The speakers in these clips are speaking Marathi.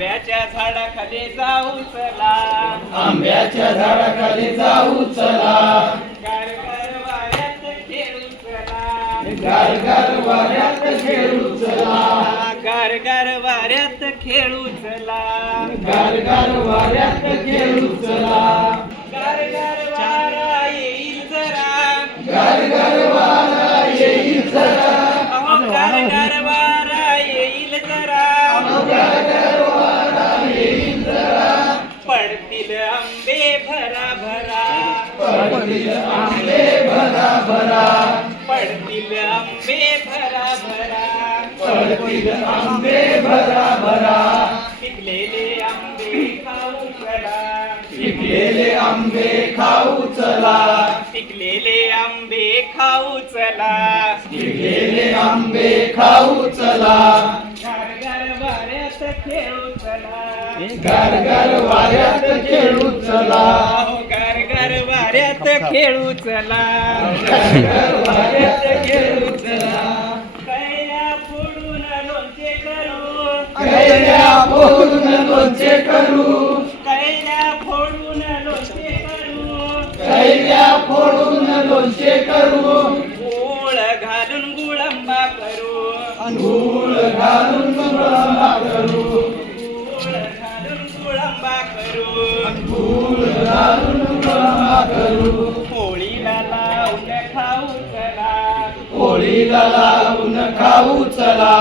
आंब्याच्या झाडाखाली जाऊ चला, आंब्याच्या झाडाखाली जाऊ चला, गारगार वाऱ्यात खेळू चला, गारगार वाऱ्यात खेळू चला, गारगार वाऱ्यात खेळू चला, गारगार वाऱ्यात खेळू चला, गारगार वारा येईल जरा, गारगार वारा येईल जरा, अहो गारगार वारा येईल जरा, गारगार वारा येईल जरा, पडतील आंबे भरा भरा, पडतील आंबे भरा भरा, पडतील आंबे भरा भरा, पडतील आंबे भरा भरा, पिकलेले आंबे खाऊ चला, पिकलेले आंबे खाऊ चला, पिकलेले आंबे खाऊ चला, पिकलेले आंबे खाऊ चला, गारगार वाऱ्यात खेळू चला, गारगार वाऱ्यात खेळू चला, अहो गारगार वाऱ्यात खेळू चला, गारगार वाऱ्यात खेळू चला, कैऱ्या फोडून लोणचे करू, कैऱ्या फोडून लोणचे करू, कैऱ्या फोडून लोणचे करू, कैऱ्या फोडून लोणचे करू, गोळ घालून गुळंबा करू, गूळ घालून गुळंबा करू, गोळ घालून गुळंबा करू, गूळ घालून गुळंबा करू, होळीला लावून खाऊ चला, होळीला लावून खाऊ चला,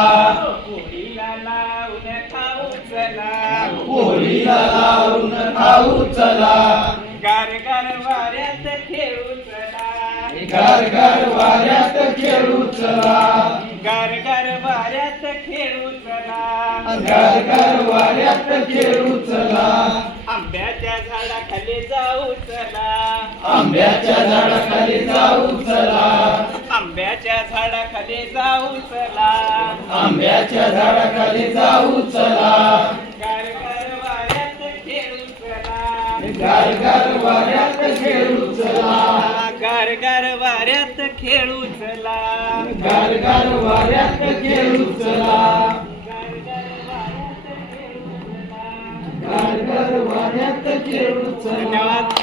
होळीला लावून खाऊ चला, होळीला लावून खाऊ चला, गारगार वाऱ्यात खेळू चला, गारगार वाऱ्यात खेळू चला, गारगार वाऱ्यात खेळू चला, गारगार वाऱ्यात खेळू चला, आंब्याच्या झाडाखाली जाऊ चला, आंब्याच्या झाडाखाली जाऊ चला, आंब्याच्या झाडाखाली जाऊ चला, आंब्याच्या झाडाखाली जाऊ चला, गारगार वाऱ्यात खेळू चला, गारगार वाऱ्यात खेळू चला, गारगार वाऱ्यात खेळू चला, गारगार वाऱ्यात खेळू चला, गारगार वाऱ्यात खेळू चला. गारगार वाऱ्यात खेळू चला. धन्यवाद.